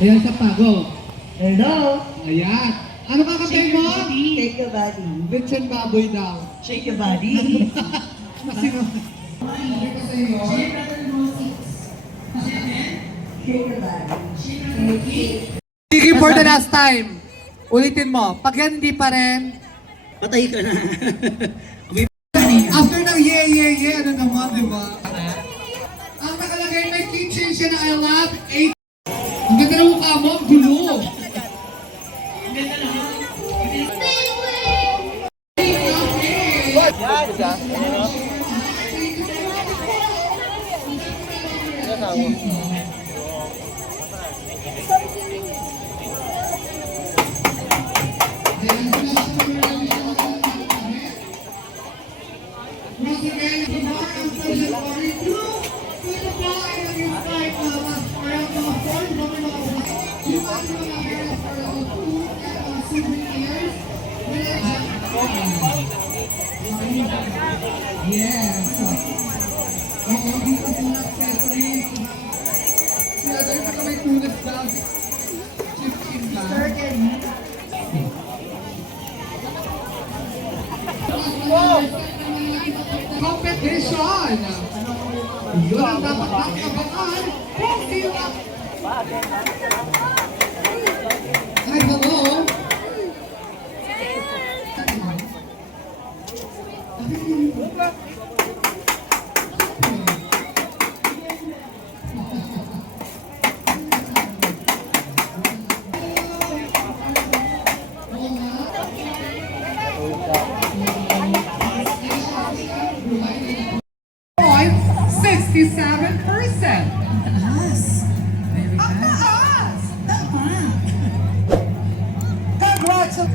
Ayan sa pago. Hello? Ayan. Ano kakantay mo? Shake your body. Lechon baboy daw. Shake your body. Kasi nga. Hindi ko sa iyo. Shake your body. Sige for the last time. Ulitin mo. Pag yan hindi pa rin. Patay ka na. After ng yeah, ano naman, di ba? Ang nakalagay may keychain siya na I love 8. Ang ganda ng mukha mo, ang gulo. Ang ganda na. Yes. Oo, dito sila accessories. Sila dahil saka may tulis daw. Chip-chip ba? Competition! Yun ang dapat nakabangan. Kung sila... Ay, hello? Point 67%. Taas. Very Ang good. taas! Tama. Congratulations!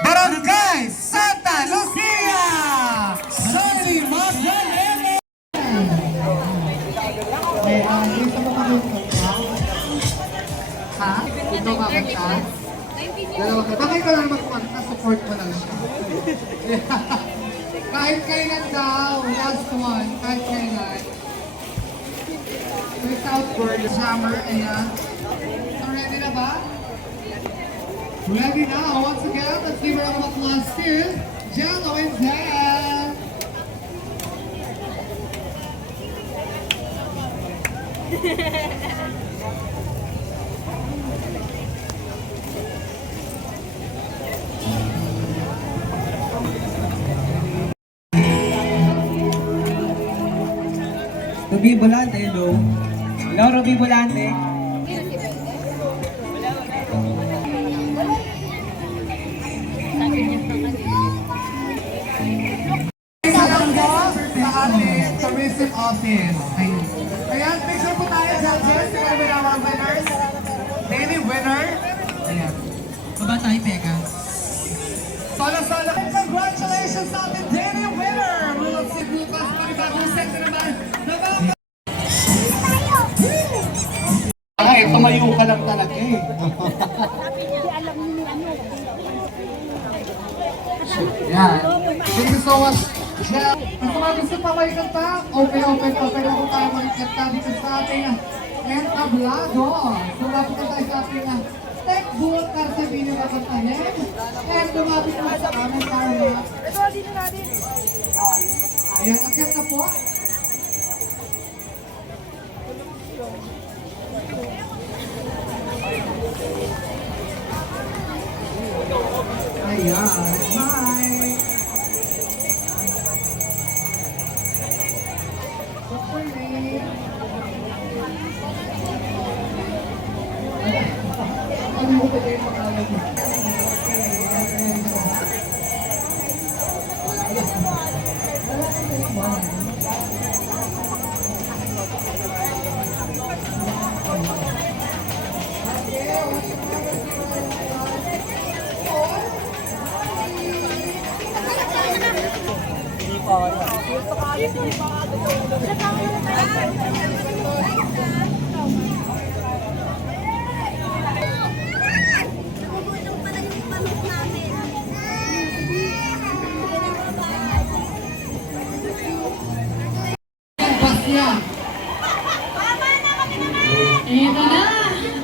Barangay Santa Lucia! Sally Magdalena! Ha? Ito makanta? Dalawa ka. Bakit ka lang magkumanta? Support mo lang siya. Kahit kailan daw. Last one. Kahit kailan. Without word. Summer. Ayan. So ready na ba? Ready now. Once again, let's give a round of applause to Jello and Zan. Ruby Volante, hello. Hello, Ruby Volante. Sa ating tourism office. Ayun. Ayan, picture po tayo, judges. Tingnan mo naman ang winners. Daily winner. Ayan. Baba tayo, Pega. Solo. Congratulations sa ating daily winner. We'll see bukas panibagong set na naman. Ay, tumayo ka lang talaga eh. Yan. Thank you so much. Yan. Kung mga gusto pa may kanta, open ako tayo magkanta dito sa ating entablado. So, lapit na tayo sa ating tech booth para sabihin na kakantahin. And lumapit na sa amin para mga... Ayan, akit na po. Ayan, hi! Sorry. Ano mo ba yung pangalan mo? Ito na!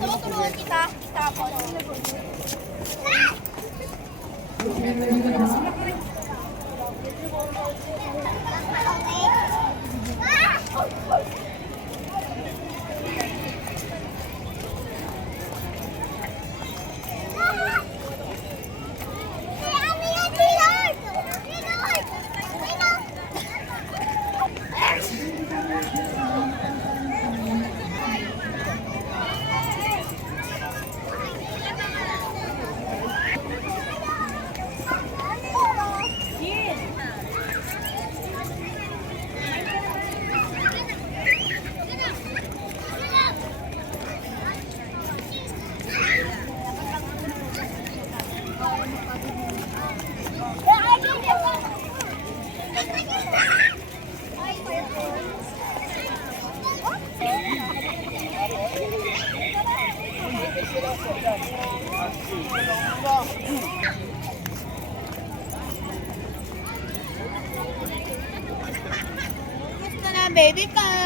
Tutulungan kita. Kita ako. Gusto na baby ka.